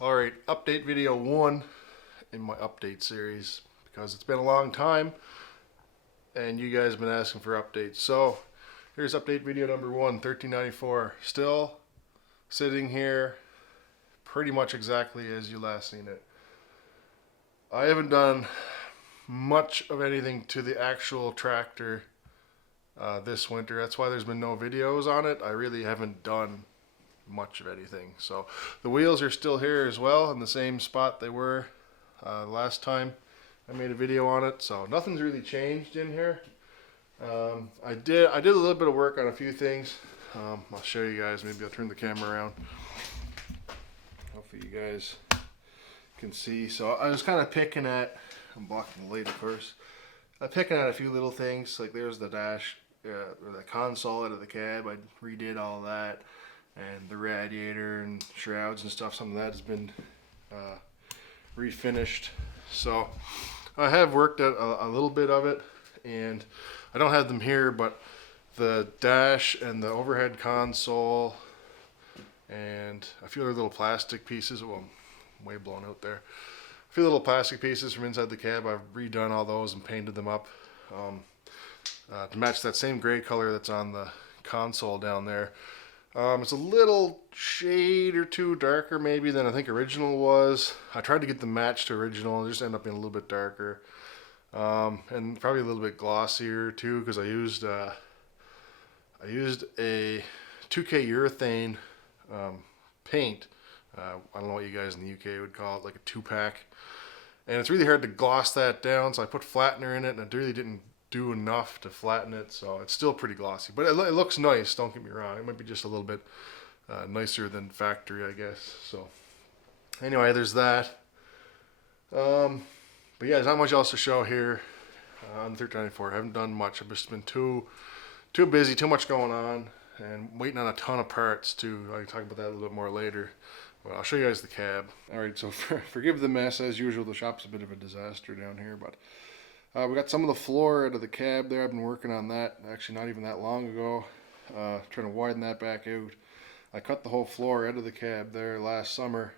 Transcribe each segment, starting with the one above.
Alright, update video 1 in my update series because it's been a long time and you guys have been asking for updates. So here's update video number 1, 1394. Still sitting here pretty much exactly as you last seen it. I haven't done much of anything to the actual tractor this winter. That's why there's been no videos on it. I really haven't done much of anything. So the wheels are still here as well in the same spot they were last time I made a video on it. So nothing's really changed in here. I did a little bit of work on a few things. I'll show you guys. Maybe I'll turn the camera around. Hopefully you guys can see. So I was kind of picking at, I'm blocking the light of course. I'm picking at a few little things. Like there's the dash, or the console out of the cab. I redid all that. And the radiator and shrouds and stuff, some of that has been refinished. So I have worked at a little bit of it, and I don't have them here, but the dash and the overhead console and a few other little plastic pieces, well, I'm way blown out there. A few little plastic pieces from inside the cab, I've redone all those and painted them up to match that same gray color that's on the console down there. It's a little shade or two darker maybe than I think original was. I tried to get them matched to original, it just ended up being a little bit darker. And probably a little bit glossier too, because I used a 2K urethane paint. I don't know what you guys in the UK would call it, like a 2-pack. And it's really hard to gloss that down, so I put flattener in it, and it really didn't do enough to flatten it, so it's still pretty glossy, but it looks nice, don't get me wrong. It might be just a little bit nicer than factory, I guess. So anyway, there's that. But yeah, there's not much else to show here on 1394. I haven't done much. I've just been too busy, too much going on, and waiting on a ton of parts too. I can talk about that a little bit more later, but I'll show you guys the cab. Alright, so forgive the mess as usual. The shop's a bit of a disaster down here, but we got some of the floor out of the cab there. I've been working on that actually not even that long ago, trying to widen that back out. I cut the whole floor out of the cab there last summer,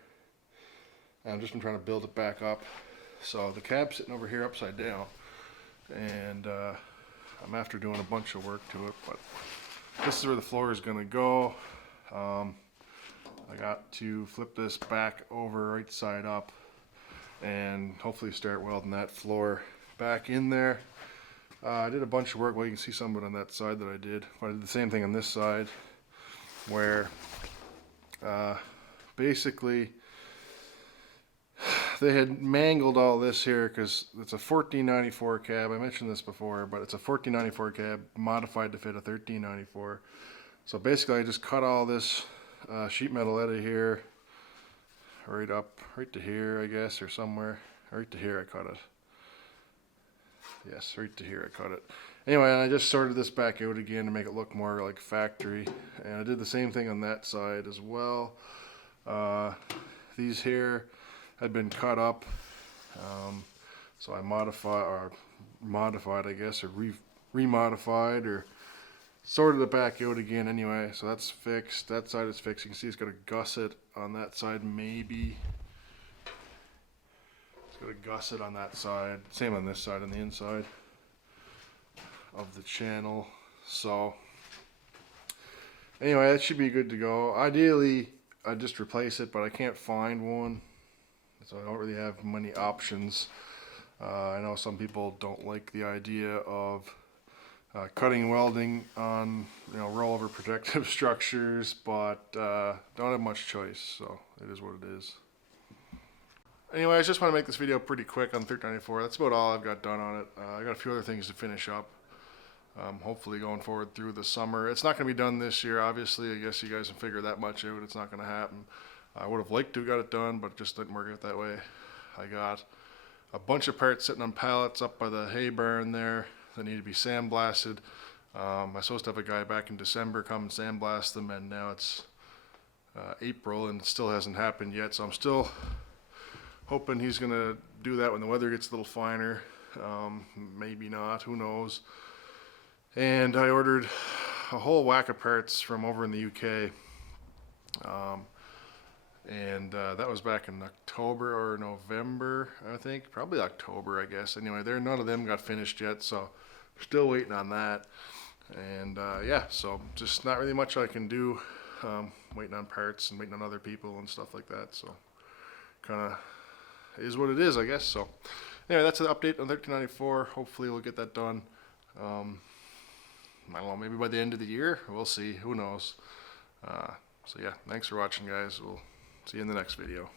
and I've just been trying to build it back up. So the cab's sitting over here upside down, and I'm after doing a bunch of work to it, but this is where the floor is going to go. I got to flip this back over right side up and hopefully start welding that floor back in there. I did a bunch of work. Well, you can see some of it on that side that I did, but I did the same thing on this side, where basically they had mangled all this here because it's a 1494 cab. I mentioned this before, but it's a 1494 cab modified to fit a 1394. So basically I just cut all this sheet metal out of here right to here, I guess, or somewhere. Right to here I cut it. Yes, right to here I cut it. Anyway, I just sorted this back out again to make it look more like factory. And I did the same thing on that side as well. These here had been cut up. So I modified, I guess, or remodified, or sorted it back out again anyway. So that's fixed. That side is fixed. You can see it's got a gusset on that side maybe. Got a gusset on that side, same on this side on the inside of the channel. So anyway, that should be good to go. Ideally I'd just replace it, but I can't find one, so I don't really have many options. I know some people don't like the idea of cutting and welding on, you know, rollover protective structures, but don't have much choice, so it is what it is. Anyway, I just want to make this video pretty quick on 1394. That's about all I've got done on it. I got a few other things to finish up. Hopefully going forward through the summer. It's not going to be done this year, obviously. I guess you guys can figure that much out. It's not going to happen. I would have liked to have got it done, but it just didn't work out that way. I got a bunch of parts sitting on pallets up by the hay barn there that need to be sandblasted. I was supposed to have a guy back in December come and sandblast them, and now it's April and it still hasn't happened yet, so I'm still hoping he's gonna do that when the weather gets a little finer. Maybe not, who knows. And I ordered a whole whack of parts from over in the UK. and that was back in October or November, I think, probably October, I guess. Anyway, none of them got finished yet, so still waiting on that. And yeah, so just not really much I can do. Waiting on parts and waiting on other people and stuff like that. So kind of is what it is, I guess. So anyway, that's an update on 1394. Hopefully we'll get that done. I don't know, maybe by the end of the year. We'll see. Who knows? So yeah, thanks for watching, guys. We'll see you in the next video.